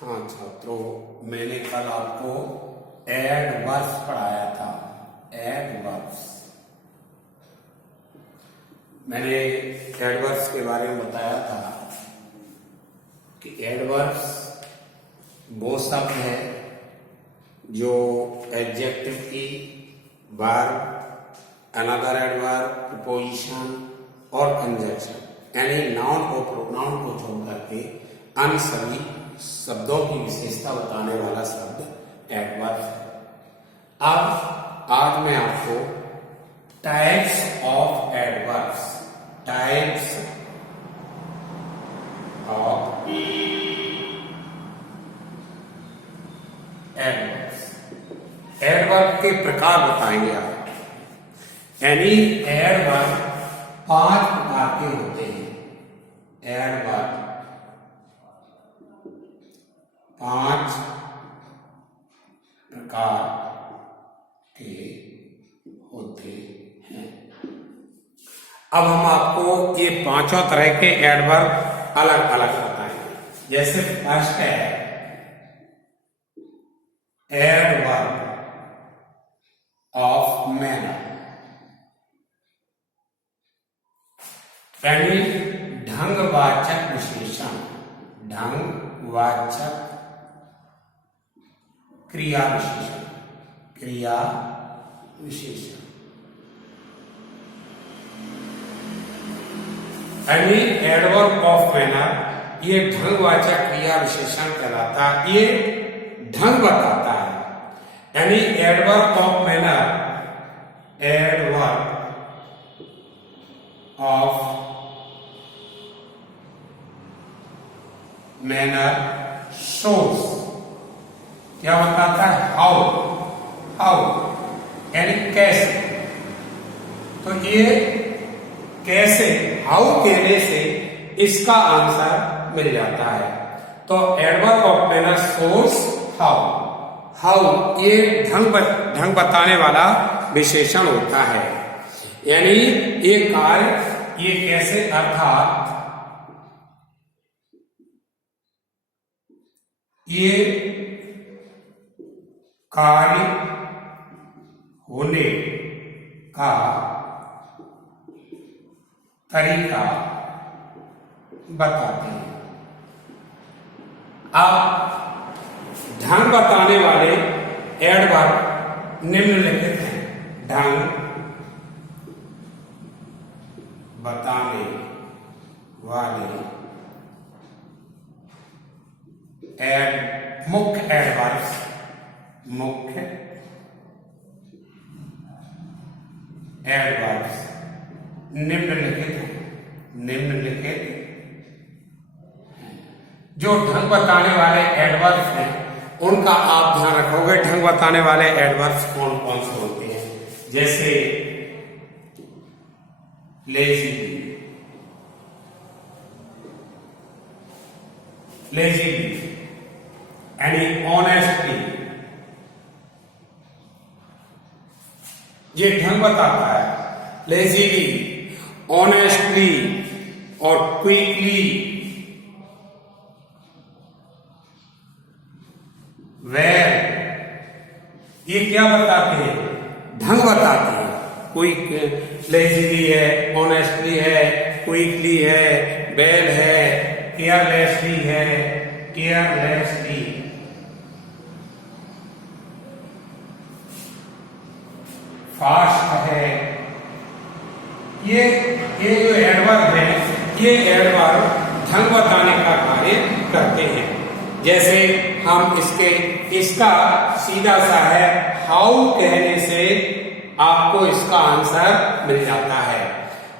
हाँ छात्रों, मैंने कल आपको एडवर्ब्स पढ़ाया था। एडवर्ब्स, मैंने एडवर्ब्स के बारे में बताया था कि एडवर्ब्स वो शब्द है जो एडजेक्टिव की वर्ब, अनदर एडवर्ब, प्रीपोजिशन और कंजंक्शन यानी नाउन और प्रोनाउन को छोड़ करके अन्य सभी शब्दों की विशेषता बताने वाला शब्द एडवर्ब है। अब आज मैं आपको types of adverbs, types of adverbs, adverb के प्रकार बताएंगे आप। यानी एडवर्ब 5 प्रकार के होते हैं। एडवर्ब 5 प्रकार के होते हैं। अब हम आपको ये पांचों तरह के एडवर्ब अलग अलग बताएंगे। जैसे फर्स्ट है एडवर्ब ऑफ मैनर, यानी ढंगवाचक विशेषण, ढंगवाचक क्रिया विशेषण, क्रिया विशेषण। यानी एडवर्ब ऑफ मैनर ये ढंगवाचक क्रिया विशेषण कहलाता है, ये ढंग बताता है। यानी adverb of manner, adverb of manner shows, क्या बताता है? हाउ, हाउ यानी कैसे। तो ये कैसे, हाउ कहने से इसका आंसर मिल जाता है। तो adverb of manner shows how, how ये ढंग बताने वाला विशेषण होता है। यानी ये कार्य, ये कैसे, अर्थात ये कार्य होने का तरीका बताते हैं। अब ढंग बताने वाले एडवर्ब निम्नलिखित हैं। ढंग बताने वाले मुख्य एडवर्ब्स, मुख्य एडवर्ब्स निम्नलिखित हैं। निम्नलिखित जो ढंग बताने वाले एडवर्ब्स हैं उनका आप ध्यान रखोगे। ढंग बताने वाले एडवर्ब्स कौन कौन से होते हैं? जैसे लेजी, लेजी यानी ऑनेस्टली, ये ढंग बताता है। लेजीली, ऑनेस्टली और क्विकली, वेल ये क्या बताते हैं? ढंग बताते हैं। क्विक, लेजीली है, ऑनेस्टली है, क्विकली है, वेल है, केयरलेसली है, केयरलेसली, फास्ट है। ये जो एडवर्ब है, ये एडवर्ब ढंग बताने का कार्य करते हैं। जैसे हम इसका सीधा सा है, हाउ कहने से आपको इसका आंसर मिल जाता है।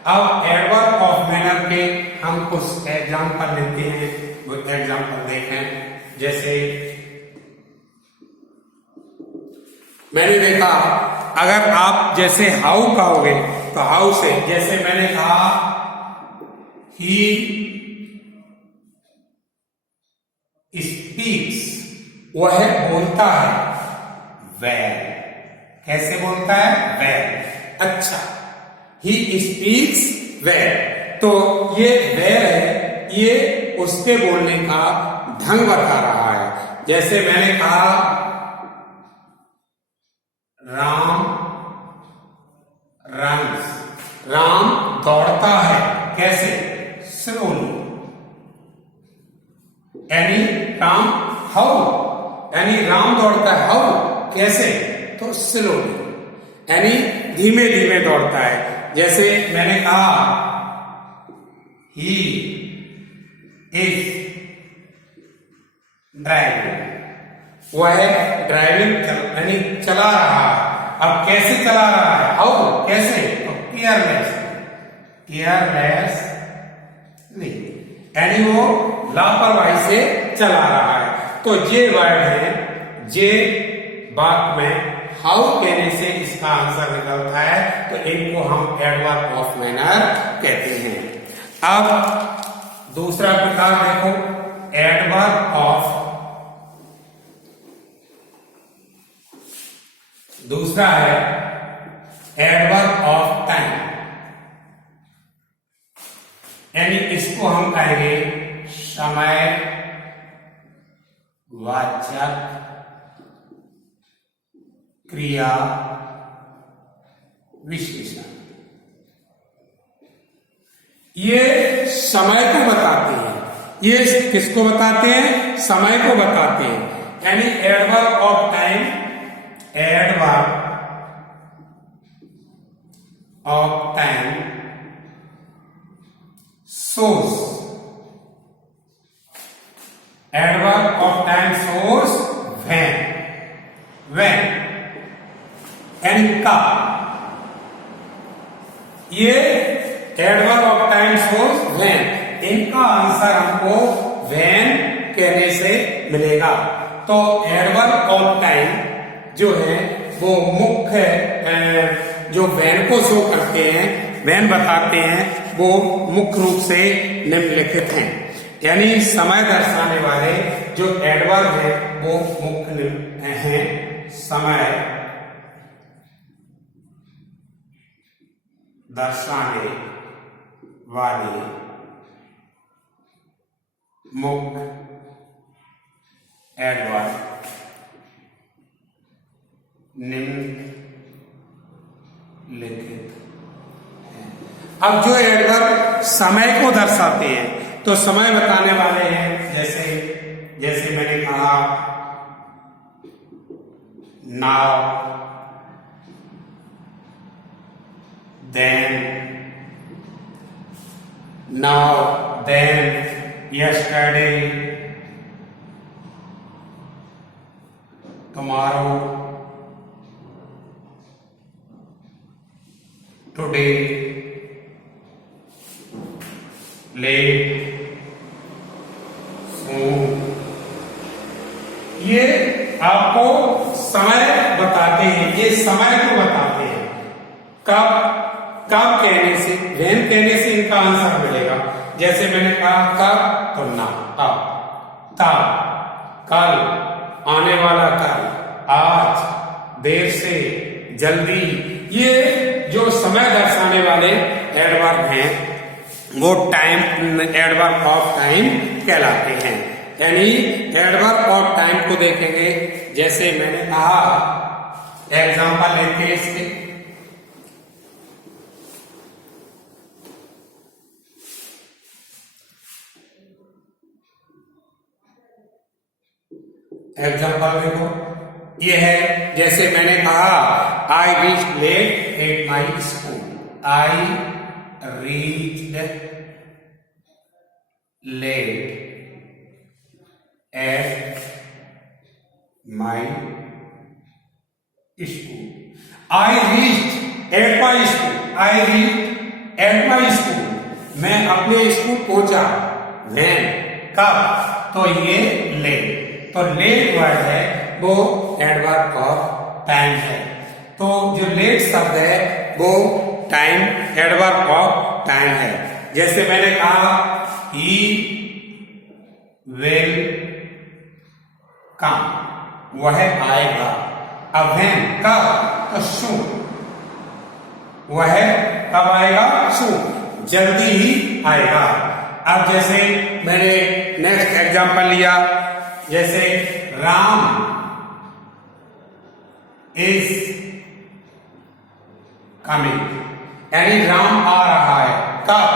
अब एडवर्ब ऑफ मैनर के हम कुछ एग्जाम्पल लेते हैं, वो एग्जाम्पल देखें। जैसे मैंने देखा, अगर आप जैसे हाउ कहोगे तो हाउ से, जैसे मैंने कहा ही स्पीक्स, वह बोलता है। वेल, कैसे बोलता है? वेल, अच्छा। ही स्पीक्स वेल, तो ये वेल है, ये उसके बोलने का ढंग बता रहा है। जैसे मैंने कहा राम रन्स, राम दौड़ता है, कैसे? स्लोली। यानी राम हाउ, यानी राम दौड़ता है हाउ, कैसे? तो स्लोली, यानी धीमे धीमे दौड़ता है। जैसे मैंने कहा ही इज ड्राइविंग, वह ड्राइविंग यानी चला रहा है। अब कैसे चला रहा है? हाउ, कैसे? तो केयरलेस, केयरलेसली, यानी वो लापरवाही से चला रहा है। तो ये वर्ड है, जे बात में हाउ कहने से इसका आंसर निकलता है, तो इनको हम एडवर्ब ऑफ मैनर कहते हैं। अब दूसरा प्रकार देखो, एडवर्ब ऑफ, दूसरा है एडवर्ब ऑफ टाइम, यानी इसको हम कहेंगे समय वाचक क्रिया विशेषण। ये समय को बताते हैं, ये किसको बताते हैं? समय को बताते हैं। यानी adverb of time, adverb of time shows, adverb of time shows when and कब। ये adverb of time shows when, इनका आंसर हमको when कहने से मिलेगा। तो एडवर्ब ऑफ टाइम जो है वो मुख्य जो when को शो करते हैं, when बताते हैं, वो मुख्य रूप से निम्नलिखित हैं। यानी समय दर्शाने वाले जो एडवर्ब है वो मुख्य हैं। समय दर्शाने वाले मुख्य एडवर्ब निम्नलिखित। अब जो एडवर्ब समय को दर्शाते हैं, तो समय बताने वाले हैं, जैसे मैंने कहा now, then, yesterday, tomorrow, today, late, soon. ये आपको समय बताते हैं, ये समय को बताते हैं। कब कहने से, when कहने से इनका आंसर मिलेगा। जैसे मैंने कहा कब, तो ना, अब, तब, कल, आने वाला कल, आज, देर से, जल्दी। ये जो समय दर्शाने वाले एडवर्ब हैं वो टाइम, एडवर्ब ऑफ टाइम कहलाते हैं। यानी एडवर्ब ऑफ टाइम को देखेंगे, जैसे मैंने कहा, एग्जांपल लेते हैं इसके। एग्जांपल देखो, ये है, जैसे मैंने कहा I reached late at my school, I reached late at my school, I reached at my school, I reached at my school, मैं अपने स्कूल पहुंचा। व्हेन, कब, तो ये लेट, तो लेट वर्ड है वो एडवर्ब ऑफ टाइम है। तो जो लेट शब्द है वो टाइम, एडवर्ब ऑफ टाइम है। जैसे मैंने कहा ही विल कम, वह आएगा। अब व्हेन, कब, तो सून, वह कब आएगा? सून, जल्दी ही आएगा। अब जैसे मैंने नेक्स्ट एग्जांपल लिया, जैसे राम इज कमिंग, यानी राम आ रहा है। कब?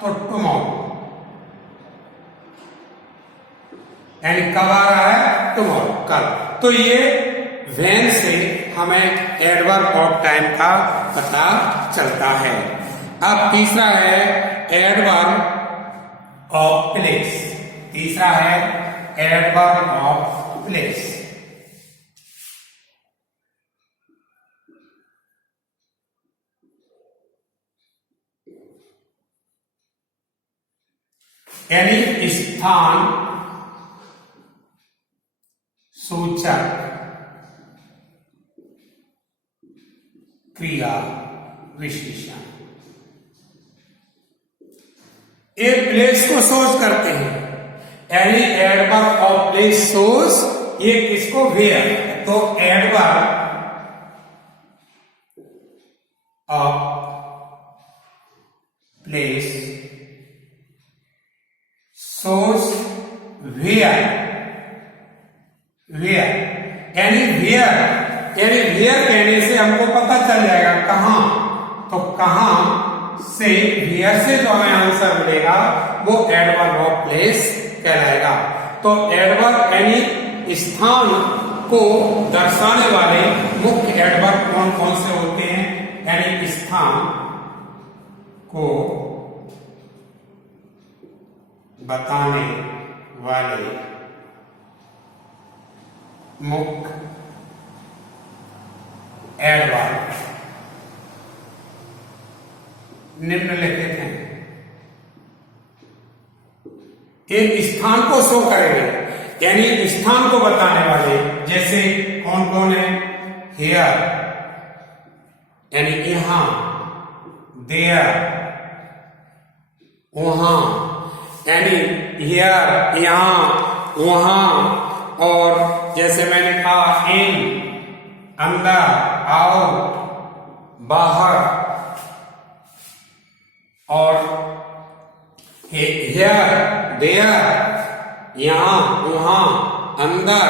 तो टुमारो, यानी कब आ रहा है? टुमारो, कल। तो ये व्हेन से हमें एडवर्ब ऑफ टाइम का पता चलता है। अब तीसरा है एडवर्ब ऑफ प्लेस। तीसरा है एडवर्ब ऑफ प्लेस। यानी स्थान सूचक क्रिया विशेषण। एक प्लेस को सोच करते हैं, यानी एडवर्ब ऑफ प्लेस सोच ये किसको? वेयर। तो एडवर्ब ऑफ प्लेस सोच वेयर, वेयर यानी वेयर कहने से हमको पता चल जाएगा कहां। तो कहां से, वेयर से जो हमें आंसर मिलेगा वो एडवर्ब ऑफ प्लेस कहलाएगा। तो एडवर्ब यानी स्थान को दर्शाने वाले मुख्य एडवर्ब कौन कौन से होते हैं? यानी स्थान को बताने वाले मुख्य एडवर्ब निम्नलिखित हैं। एक स्थान को शो करेंगे, यानी स्थान को बताने वाले, जैसे कौन कौन है? हियर यानी यहां, देयर वहां, यानी हियर यहां, वहां, और जैसे मैंने कहा इन अंदर, आउट बाहर, और हियर देयर यहां वहां, अंदर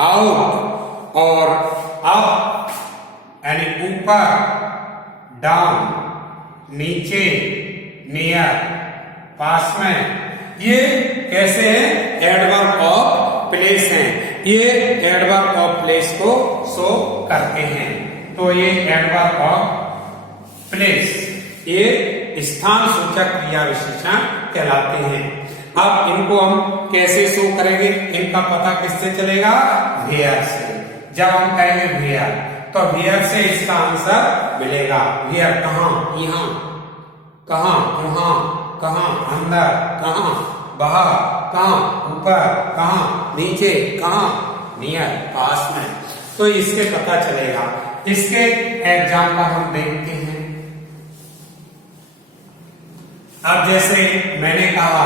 आउट, और अप यानी ऊपर, डाउन नीचे, नियर पास में। ये कैसे है? एडवर्ब ऑफ प्लेस हैं। ये एडवर्ब ऑफ प्लेस को शो करते हैं। तो ये एडवर्ब ऑफ प्लेस ये स्थान सूचक क्रिया विशेषण कहलाते हैं। अब इनको हम कैसे शो करेंगे? इनका पता किससे चलेगा? वेयर से। जब हम कहेंगे वेयर, तो वेयर से इसका आंसर मिलेगा। वेयर कहां? यहां, कहां? वहां, कहां? अंदर, कहां? बाहर, कहां? ऊपर, कहां? नीचे, कहां? नियर पास में। तो इसके पता चलेगा। इसके एग्जाम्पल हम देखते हैं। अब जैसे मैंने कहा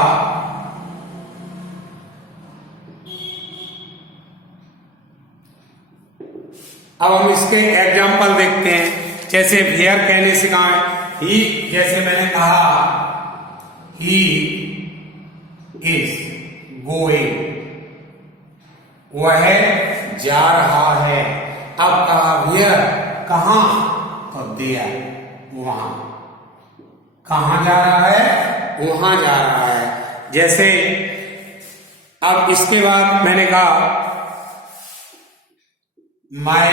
अब हम इसके एग्जाम्पल देखते हैं। जैसे वेयर कहने से कहा ही, जैसे मैंने कहा ही इज गोइंग, वह जा रहा है। अब कहा वेयर कहां? तो देयर वहां, कहां जा रहा है? वहां जा रहा है। जैसे अब इसके बाद मैंने कहा माय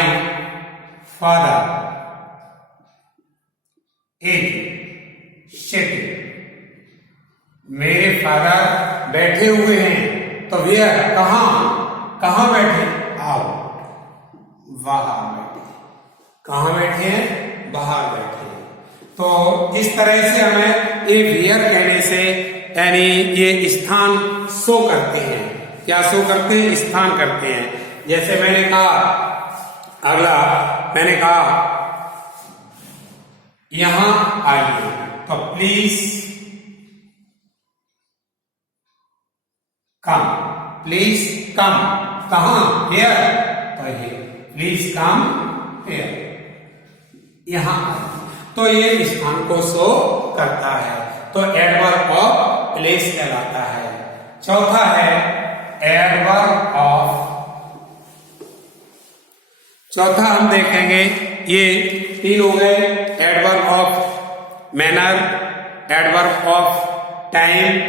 फादर इज सिटिंग, मेरे फादर बैठे हुए हैं। तो वेयर कहां? कहां बैठे? आउट, बाहर बैठे। कहां बैठे हैं? बाहर बैठे हैं। तो इस तरह से हमें ये वेयर कहने से यानी ये स्थान शो करते हैं। क्या शो करते हैं? स्थान करते हैं। जैसे मैंने कहा अगला, मैंने कहा यहां आइए, तो प्लीज कम, प्लीज कम। कहां? हियर, तो हियर, प्लीज कम हियर, यहां। तो ये स्थान को शो करता है। तो एडवर्ब ऑफ प्लेस कहलाता है। चौथा है एडवर्ब ऑफ चौथा हम देखेंगे, ये 3 हो गए, adverb of manner, adverb of time,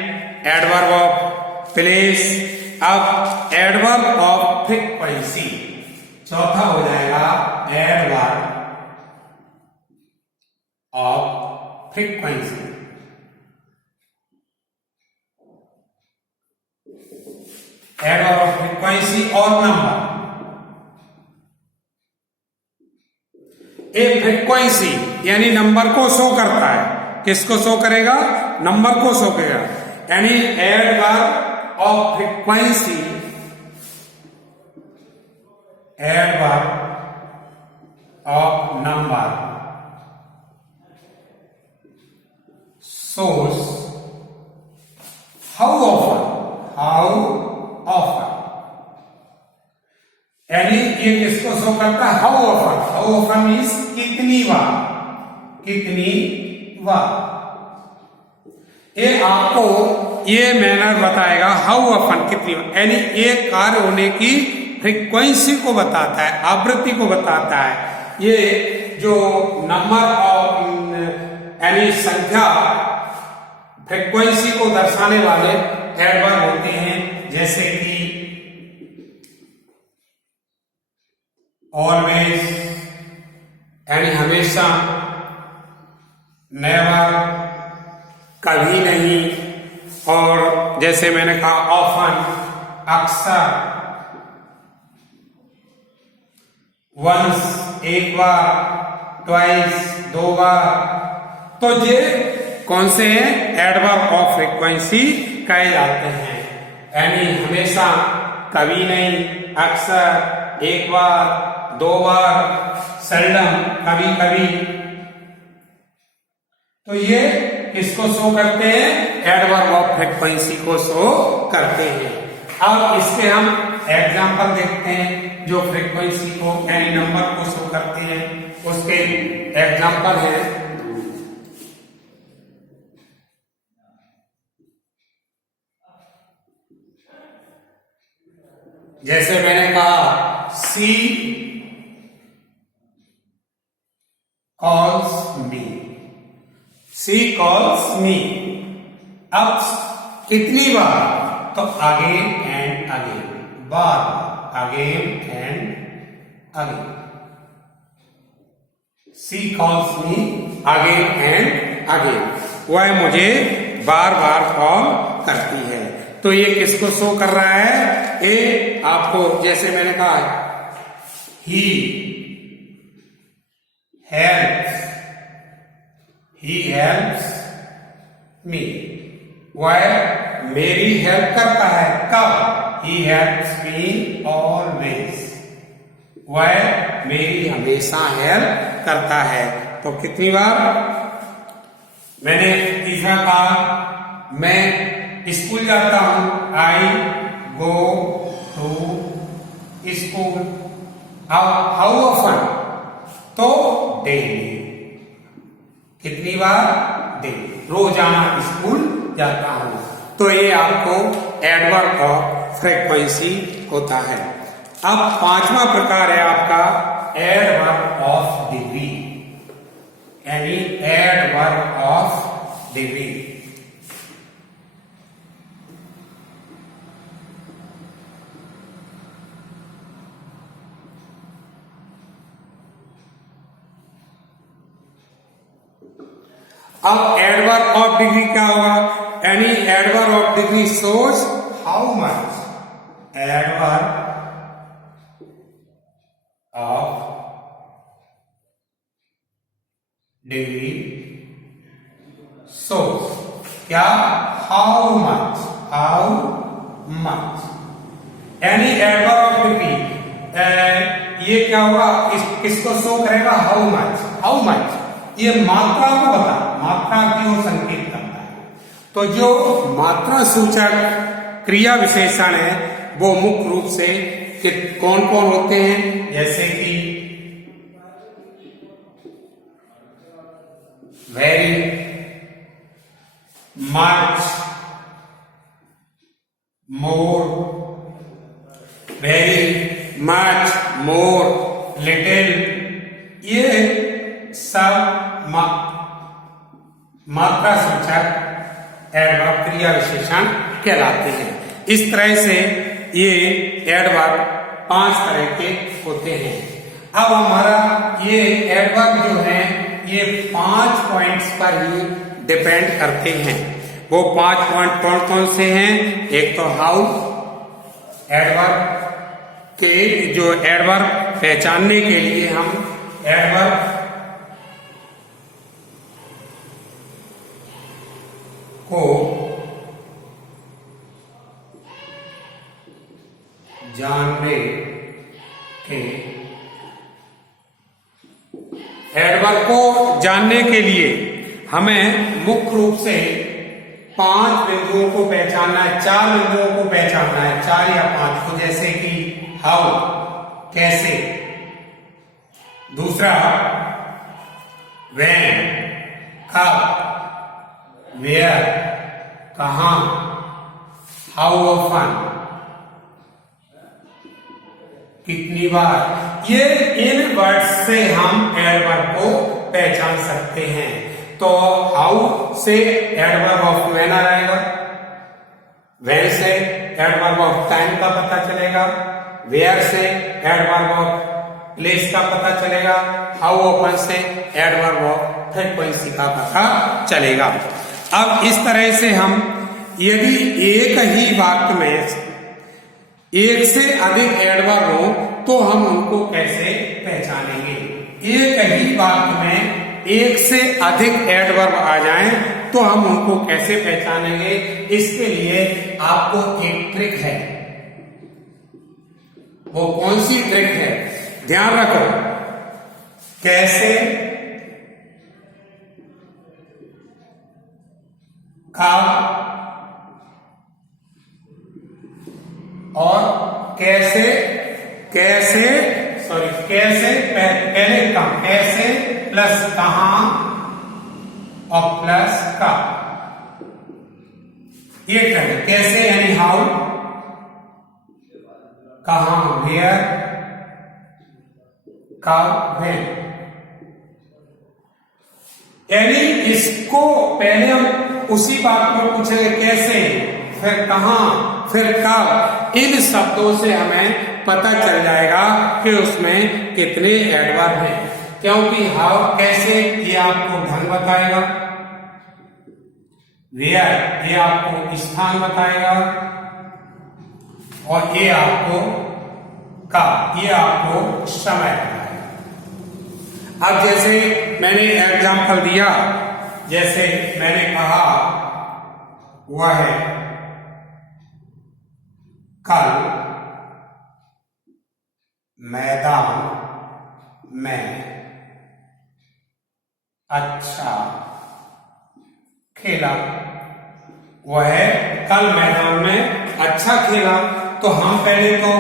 adverb of place. अब एडवर्ब ऑफ फ्रीक्वेंसी, चौथा हो जाएगा adverb of frequency. Adverb of frequency और नंबर। एक फ्रीक्वेंसी यानी नंबर को शो करता है, किसको शो करेगा? नंबर को शो करेगा। यानी adverb of frequency, adverb of number shows how often, यानी ये किसको शो करता है? हाउ ऑफन मीन्स कितनी बार, ये आपको ये मैनर बताएगा, हाउ ऑफन कितनी बार, यानी एक कार्य होने की फ्रीक्वेंसी को बताता है, आवृत्ति को बताता है। ये जो नंबर ऑफ यानी संख्या फ्रीक्वेंसी को दर्शाने वाले एडवर्ब होते हैं, जैसे कि ऑलवेज यानी हमेशा, नेवर कभी नहीं, और जैसे मैंने कहा ऑफन अक्सर, वंस एक बार, ट्वाइस दो बार। तो ये कौन से हैं? एडवर्ब ऑफ फ्रीक्वेंसी कहे जाते हैं, यानी हमेशा, कभी नहीं, अक्सर, एक बार, दो बार, सेल्डम, कभी कभी। तो ये किसको शो करते हैं? एडवर्ब ऑफ फ्रीक्वेंसी को शो करते हैं। अब इसके हम एग्जाम्पल देखते हैं जो फ्रीक्वेंसी को यानी नंबर को शो करते हैं, उसके एग्जाम्पल हैं। जैसे मैंने कहा सी कॉल्स मी, सी कॉल्स मी। अब कितनी बार? तो अगेन एंड अगेन, बार, again and again. She calls me again and again, वह मुझे बार बार कॉल करती है। तो ये किसको शो कर रहा है? ये आपको, जैसे मैंने कहा ही हेल्प्स मी, वह मेरी हेल्प करता है। कब? ही हेल्प्स मी ऑलवेज, वह मेरी हमेशा हेल्प करता है। तो कितनी बार? मैंने तीसरा कहा मैं स्कूल जाता हूं, आई गो टू स्कूल। अब हाउ ऑफन? तो डेली, कितनी बार? डेली, रोजाना स्कूल जाता हूं। तो ये आपको एडवर्ब ऑफ फ्रीक्वेंसी होता है। अब पांचवा प्रकार है आपका एडवर्ब ऑफ डिग्री, यानी एडवर्ब ऑफ डिग्री। अब एडवर्ब ऑफ डिग्री क्या होगा? यानी adverb of degree shows how much, adverb of degree shows क्या? हाउ मच, यानी एडवर्ब ऑफ डिग्री ये क्या होगा? किसको शो करेगा? हाउ मच, ये मात्रा को मात्रा की ओर संकेत करता है। तो जो मात्रा सूचक क्रिया विशेषण है वो मुख्य रूप से कौन कौन होते हैं? जैसे कि वेरी, मच, मोर, वेरी मच मोर, लिटिल, ये सब मात्रा सूचक एडवर्ब क्रिया विशेषण कहलाते हैं। इस तरह से ये एडवर्ब 5 तरह के होते हैं। अब हमारा ये एडवर्ब जो है ये 5 पॉइंट्स पर ही डिपेंड करते हैं। वो 5 पॉइंट कौन कौन से हैं? एक तो हाउ, एडवर्ब के जो एडवर्ब पहचानने के लिए हम एडवर्ब को जानने के एडवर्ब को जानने के लिए हमें मुख्य रूप से 5 बिंदुओं को पहचानना है, 4 बिंदुओं को पहचानना है, 4 या 5 को, जैसे कि हाउ, कैसे, दूसरा व्हेन, कब, वेयर, कहां, हाउ ऑफन, कितनी बार। ये इन वर्ड्स से हम एडवर्ब को पहचान सकते हैं। तो हाउ से एडवर्ब ऑफ मैनर आएगा, व्हेन से एडवर्ब ऑफ टाइम का पता चलेगा, वेयर से एडवर्ब ऑफ प्लेस का पता चलेगा, हाउ ऑफन से एडवर्ब ऑफ फ्रीक्वेंसी का पता चलेगा। अब इस तरह से हम यदि एक ही वाक्य में एक से अधिक एडवर्ब हो तो हम उनको कैसे पहचानेंगे? एक ही वाक्य में एक से अधिक एडवर्ब आ जाएं तो हम उनको कैसे पहचानेंगे? इसके लिए आपको एक ट्रिक है। वो कौन सी ट्रिक है? ध्यान रखो, कैसे, कब और कैसे, पहले कम, कैसे प्लस कहां और प्लस कब, ये ट्रिक। कैसे यानी हाउ, कहां वेयर, कब व्हेन। यानी इसको पहले हम उसी बात को पूछेंगे, कैसे, फिर कहां, फिर कब। इन शब्दों से हमें पता चल जाएगा कि उसमें कितने एडवर्ब हैं, क्योंकि हाउ, कैसे, ये आपको ढंग बताएगा, वेयर ये आपको स्थान बताएगा, और ये आपको कब, ये आपको समय बताएगा। अब जैसे मैंने एग्जाम्पल दिया, जैसे मैंने कहा वह है कल मैदान में अच्छा खेला। वह कल मैदान में अच्छा खेला। तो हम पहले तो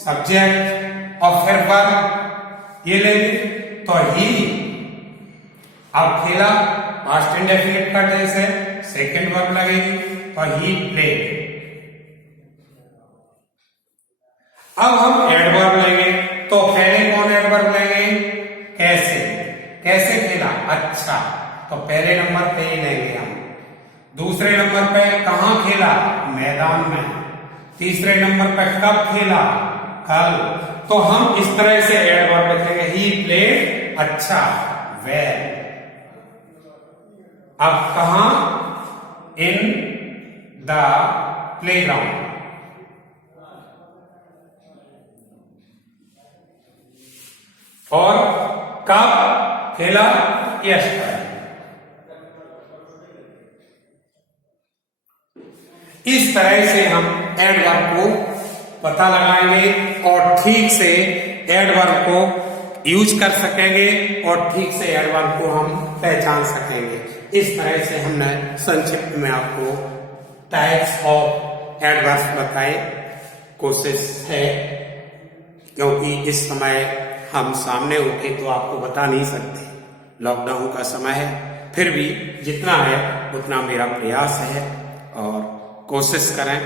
सब्जेक्ट और फिर वर्ब ये लेंगे, तो ही। अब खेला पास्ट इंडेफिनिट का टेंस है, सेकंड वर्ब लगेगी, तो ही प्लेड। अब हम एडवर्ब लेंगे, तो पहले कौन एडवर्ब लेंगे? कैसे, कैसे खेला, अच्छा, तो पहले नंबर पे ही लेंगे हम। दूसरे नंबर पे कहां खेला, मैदान में। तीसरे नंबर पे कब खेला, कल। तो हम इस तरह से एडवर्ब लिखेंगे, ही प्लेड अच्छा, वेल। अब कहां, इन द प्लेग्राउंड। और कब खेला, यस्टरडे। इस तरह से हम एडवर्ब को पता लगाएंगे और ठीक से एडवर्ब को यूज कर सकेंगे और ठीक से एडवर्ब को हम पहचान सकेंगे। इस तरह से हमने संक्षिप्त में आपको टाइप्स ऑफ एडवर्ब्स बताए। कोशिश है, क्योंकि इस समय हम सामने होते तो आपको बता नहीं सकते, लॉकडाउन का समय है, फिर भी जितना है उतना मेरा प्रयास है और कोशिश करें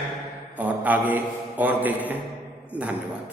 और आगे और देखें। धन्यवाद।